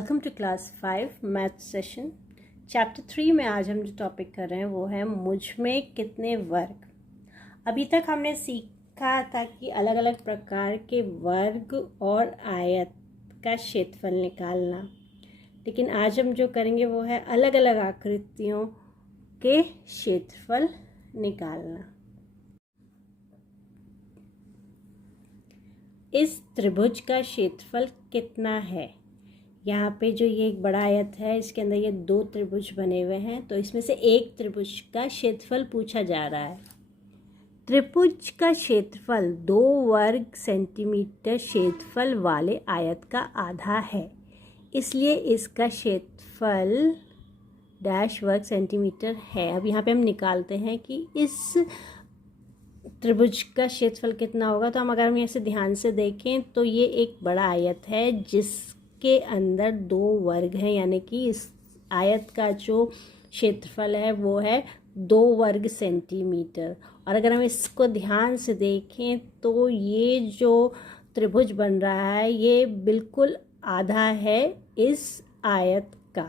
Welcome to class 5 math session chapter 3 में आज हम जो टॉपिक कर रहे हैं वो है मुझ में कितने वर्ग। अभी तक हमने सीखा था कि अलग अलग प्रकार के वर्ग और आयत का क्षेत्रफल निकालना, लेकिन आज हम जो करेंगे वो है अलग अलग आकृतियों के क्षेत्रफल निकालना। इस त्रिभुज का क्षेत्रफल कितना है? यहाँ पे जो ये एक बड़ा आयत है, इसके अंदर ये दो त्रिभुज बने हुए हैं, तो इसमें से एक त्रिभुज का क्षेत्रफल पूछा जा रहा है। त्रिभुज का क्षेत्रफल 2 वर्ग सेंटीमीटर क्षेत्रफल वाले आयत का आधा है, इसलिए इसका क्षेत्रफल डैश वर्ग सेंटीमीटर है। अब यहाँ पे हम निकालते हैं कि इस त्रिभुज का क्षेत्रफल कितना होगा। तो अगर हम ऐसे ध्यान से देखें तो ये एक बड़ा आयत है जिसके अंदर 2 वर्ग हैं, यानी कि इस आयत का जो क्षेत्रफल है वो है 2 वर्ग सेंटीमीटर। और अगर हम इसको ध्यान से देखें तो ये जो त्रिभुज बन रहा है ये बिल्कुल आधा है इस आयत का।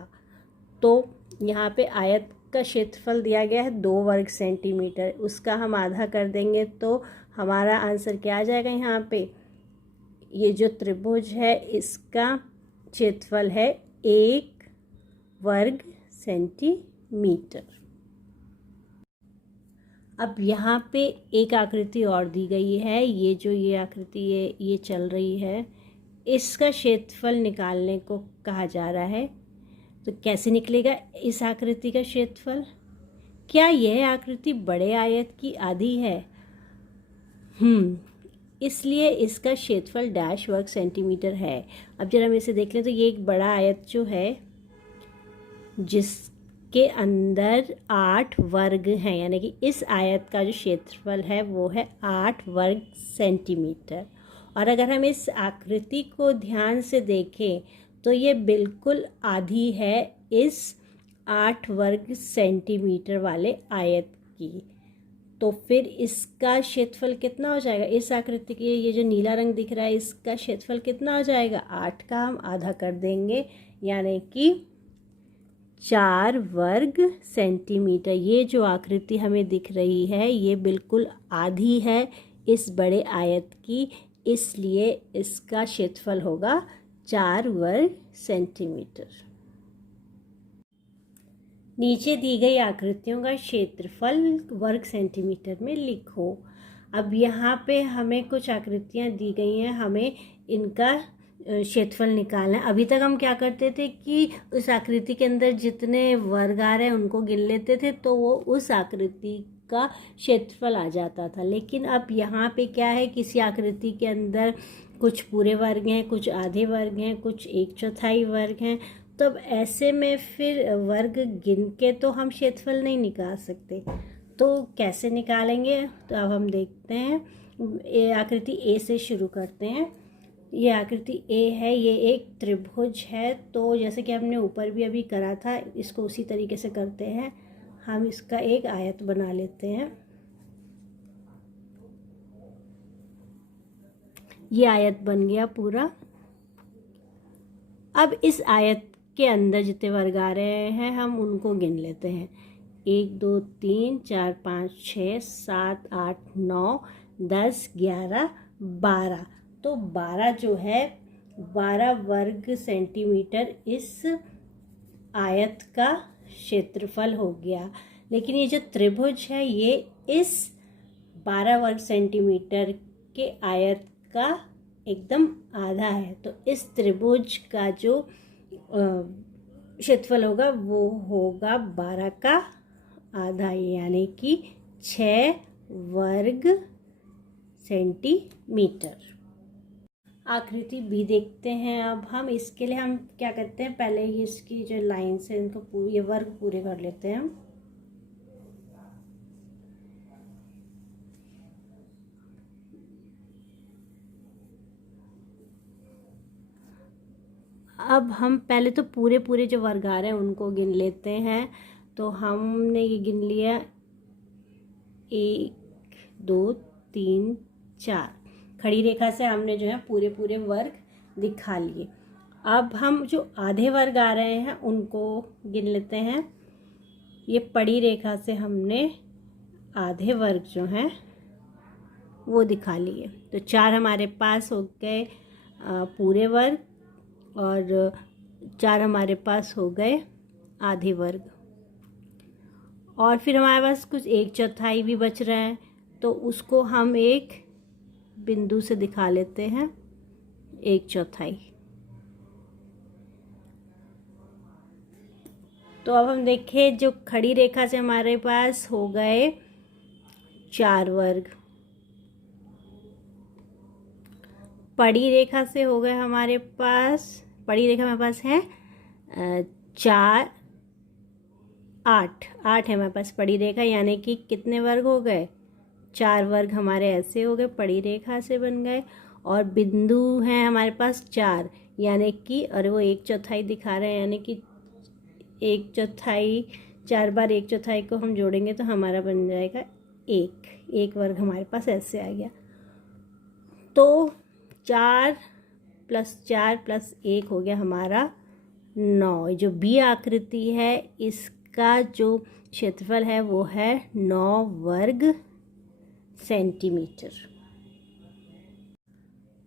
तो यहाँ पे आयत का क्षेत्रफल दिया गया है 2 वर्ग सेंटीमीटर, उसका हम आधा कर देंगे तो हमारा आंसर क्या आ जाएगा। यहाँ पे ये जो त्रिभुज है इसका क्षेत्रफल है 1 वर्ग सेंटीमीटर। अब यहाँ पे एक आकृति और दी गई है, ये आकृति ये चल रही है, इसका क्षेत्रफल निकालने को कहा जा रहा है। तो कैसे निकलेगा इस आकृति का क्षेत्रफल? क्या यह आकृति बड़े आयत की आधी है? इसलिए इसका क्षेत्रफल डैश वर्ग सेंटीमीटर है। अब जरा हम इसे देख लें तो ये एक बड़ा आयत जो है जिसके अंदर 8 वर्ग हैं, यानी कि इस आयत का जो क्षेत्रफल है वो है 8 वर्ग सेंटीमीटर। और अगर हम इस आकृति को ध्यान से देखें तो ये बिल्कुल आधी है इस 8 वर्ग सेंटीमीटर वाले आयत की। तो फिर इसका क्षेत्रफल कितना हो जाएगा? इस आकृति के ये जो नीला रंग दिख रहा है इसका क्षेत्रफल कितना हो जाएगा? 8 का हम आधा कर देंगे, यानी कि 4 वर्ग सेंटीमीटर। ये जो आकृति हमें दिख रही है ये बिल्कुल आधी है इस बड़े आयत की, इसलिए इसका क्षेत्रफल होगा 4 वर्ग सेंटीमीटर। नीचे दी गई आकृतियों का क्षेत्रफल वर्ग सेंटीमीटर में लिखो। अब यहाँ पे हमें कुछ आकृतियाँ दी गई हैं, हमें इनका क्षेत्रफल निकालना है। अभी तक हम क्या करते थे कि उस आकृति के अंदर जितने वर्ग आ रहे हैं उनको गिन लेते थे तो वो उस आकृति का क्षेत्रफल आ जाता था। लेकिन अब यहाँ पे क्या है, किसी आकृति के अंदर कुछ पूरे वर्ग हैं, कुछ आधे वर्ग हैं, कुछ 1/4 वर्ग हैं। तो अब ऐसे में फिर वर्ग गिन के तो हम क्षेत्रफल नहीं निकाल सकते, तो कैसे निकालेंगे? तो अब हम देखते हैं, आकृति ए से शुरू करते हैं। ये आकृति ए है, ये एक त्रिभुज है। तो जैसे कि हमने ऊपर भी अभी करा था, इसको उसी तरीके से करते हैं। हम इसका एक आयत बना लेते हैं। ये आयत बन गया पूरा। अब इस आयत के अंदर जितने वर्ग आ रहे हैं हम उनको गिन लेते हैं। 1 2 3 4 5 6 7 8 9 10 11 12। तो 12 जो है 12 वर्ग सेंटीमीटर इस आयत का क्षेत्रफल हो गया। लेकिन ये जो त्रिभुज है ये इस 12 वर्ग सेंटीमीटर के आयत का एकदम आधा है। तो इस त्रिभुज का जो क्षेत्रफल होगा वो होगा 12 का आधा, यानी कि 6 वर्ग सेंटीमीटर। आकृति बी देखते हैं। अब हम इसके लिए हम क्या करते हैं, पहले इसकी जो लाइन्स है इनको ये वर्ग पूरे कर लेते हैं हम। अब हम पहले तो पूरे जो वर्ग आ रहे हैं उनको गिन लेते हैं। तो हमने ये गिन लिया 1 2 3 4। खड़ी रेखा से हमने जो है पूरे वर्ग दिखा लिए। अब हम जो आधे वर्ग आ रहे हैं उनको गिन लेते हैं। ये पड़ी रेखा से हमने आधे वर्ग जो हैं वो दिखा लिए। तो 4 हमारे पास हो गए पूरे वर्ग और 4 हमारे पास हो गए आधे वर्ग। और फिर हमारे पास कुछ 1/4 भी बच रहा है, तो उसको हम एक बिंदु से दिखा लेते हैं 1/4। तो अब हम देखें, जो खड़ी रेखा से हमारे पास हो गए 4 वर्ग, पड़ी रेखा से हो गए हमारे पास, पड़ी रेखा हमारे पास है 4 8 8 है हमारे पास पड़ी रेखा, यानी कि कितने वर्ग हो गए? 4 वर्ग हमारे ऐसे हो गए, पड़ी रेखा से बन गए। और बिंदु हैं हमारे पास 4, यानी कि, और वो 1/4 दिखा रहे हैं, यानी कि 1/4, 4 बार 1/4 को हम जोड़ेंगे तो हमारा बन जाएगा 1 वर्ग हमारे पास ऐसे आ गया। तो 4 + 4 + 1 हो गया हमारा 9। जो बी आकृति है इसका जो क्षेत्रफल है वो है 9 वर्ग सेंटीमीटर।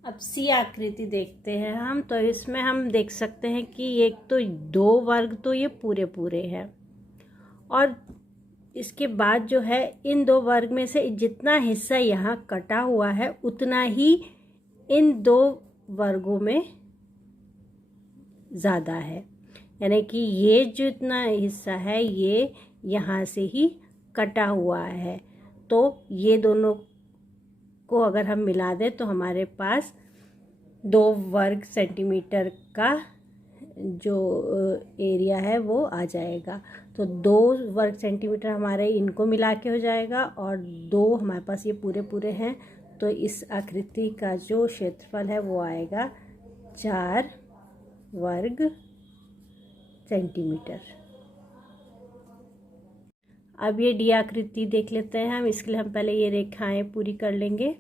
अब सी आकृति देखते हैं हम। तो इसमें हम देख सकते हैं कि एक तो 2 वर्ग तो ये पूरे पूरे हैं, और इसके बाद जो है इन 2 वर्ग में से जितना हिस्सा यहाँ कटा हुआ है उतना ही इन 2 वर्गों में ज़्यादा है, यानी कि ये जो इतना हिस्सा है ये यहाँ से ही कटा हुआ है। तो ये दोनों को अगर हम मिला दें तो हमारे पास 2 वर्ग सेंटीमीटर का जो एरिया है वो आ जाएगा। तो 2 वर्ग सेंटीमीटर हमारे इनको मिला के हो जाएगा, और 2 हमारे पास ये पूरे पूरे हैं, तो इस आकृति का जो क्षेत्रफल है वो आएगा 4 वर्ग सेंटीमीटर। अब ये डी आकृति देख लेते हैं हम। इसके लिए हम पहले ये रेखाएं पूरी कर लेंगे।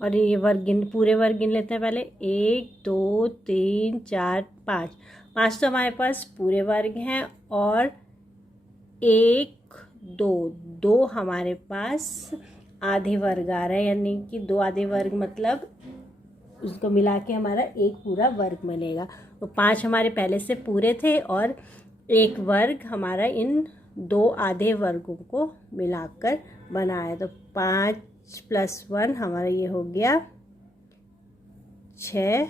और ये वर्ग पूरे वर्ग गिन लेते हैं पहले। 1 2 3 4 5 तो हमारे पास पूरे वर्ग हैं, और 1 2 हमारे पास आधे वर्ग आ रहा है, यानी कि 2 आधे वर्ग मतलब उसको मिला के हमारा 1 पूरा वर्ग बनेगा। तो 5 हमारे पहले से पूरे थे, और 1 वर्ग हमारा इन 2 आधे वर्गों को मिलाकर बना है। तो 5 + 1 हमारा ये हो गया 6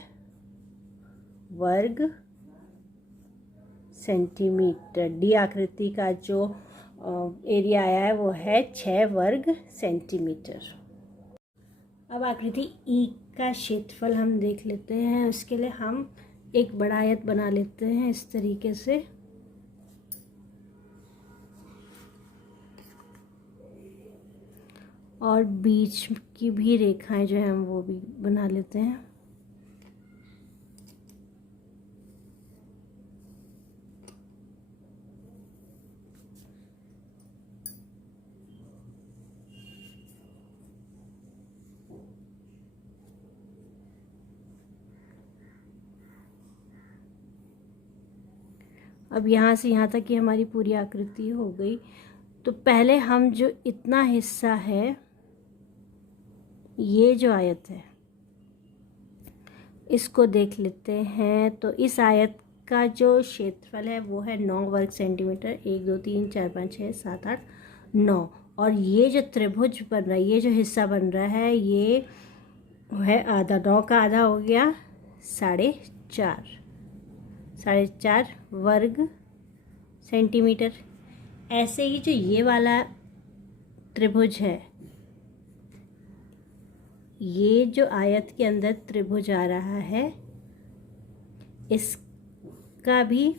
वर्ग सेंटीमीटर। डी आकृति का जो एरिया आया है वो है 6 वर्ग सेंटीमीटर। अब आकृति ई का क्षेत्रफल हम देख लेते हैं। उसके लिए हम एक बड़ा आयत बना लेते हैं इस तरीके से। और बीच की भी रेखाएं जो हैं वो भी बना लेते हैं। अब यहाँ से यहाँ तक की हमारी पूरी आकृति हो गई। तो पहले हम जो इतना हिस्सा है, ये जो आयत है, इसको देख लेते हैं। तो इस आयत का जो क्षेत्रफल है वो है 9 वर्ग सेंटीमीटर। 1 2 3 4 5 6 7 8 9। और ये जो त्रिभुज बन रहा है, ये जो हिस्सा बन रहा है, ये है आधा। 9 का आधा हो गया 4.5 वर्ग सेंटीमीटर। ऐसे ही जो ये वाला त्रिभुज है, ये जो आयत के अंदर त्रिभुज आ रहा है, इसका भी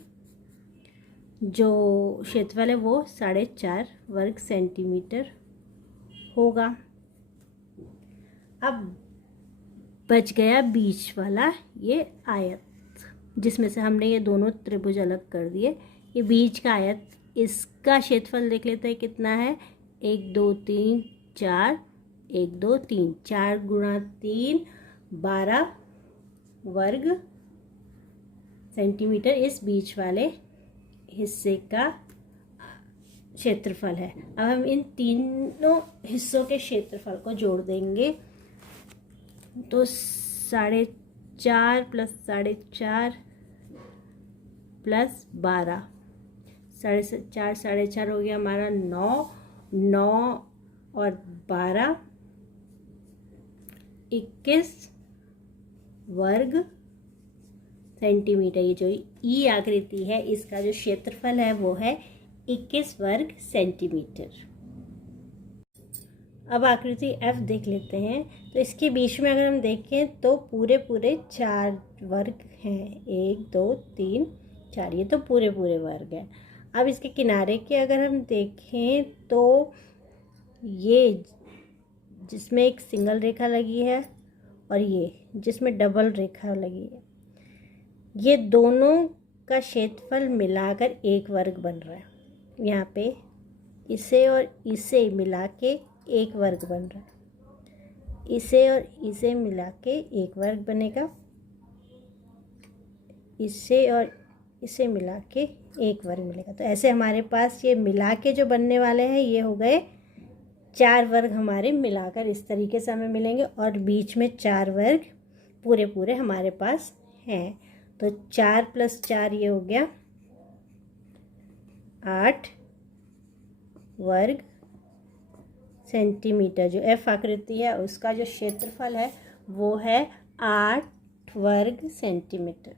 जो क्षेत्रफल है वो 4.5 वर्ग सेंटीमीटर होगा। अब बच गया बीच वाला ये आयत, जिसमें से हमने ये दोनों त्रिभुज अलग कर दिए। ये बीच का आयत, इसका क्षेत्रफल देख लेते हैं कितना है। 1 2 3 4, 1 2 3, 4 गुणा 3 12 वर्ग सेंटीमीटर इस बीच वाले हिस्से का क्षेत्रफल है। अब हम इन तीनों हिस्सों के क्षेत्रफल को जोड़ देंगे, तो 4.5 प्लस 4.5 प्लस 12, 4.5 4.5 हो गया हमारा 9, 9 और 12 21 वर्ग सेंटीमीटर। ये जो ई आकृति है इसका जो क्षेत्रफल है वो है 21 वर्ग सेंटीमीटर। अब आकृति F देख लेते हैं। तो इसके बीच में अगर हम देखें तो पूरे 4 वर्ग हैं, 1 2 3 4, ये तो पूरे वर्ग हैं। अब इसके किनारे के अगर हम देखें तो ये जिसमें एक सिंगल रेखा लगी है और ये जिसमें डबल रेखा लगी है, ये दोनों का क्षेत्रफल मिलाकर एक वर्ग बन रहा है। यहाँ पे इसे और इसे मिला के एक वर्ग बन रहा है, इसे और इसे मिला के एक वर्ग बनेगा, इसे और इसे मिला के एक वर्ग मिलेगा। तो ऐसे हमारे पास ये मिला के जो बनने वाले हैं ये हो गए 4 वर्ग हमारे मिलाकर इस तरीके से हमें मिलेंगे, और बीच में 4 वर्ग पूरे हमारे पास हैं। तो 4 प्लस 4 ये हो गया 8 वर्ग सेंटीमीटर। जो F आकृति है उसका जो क्षेत्रफल है वो है 8 वर्ग सेंटीमीटर।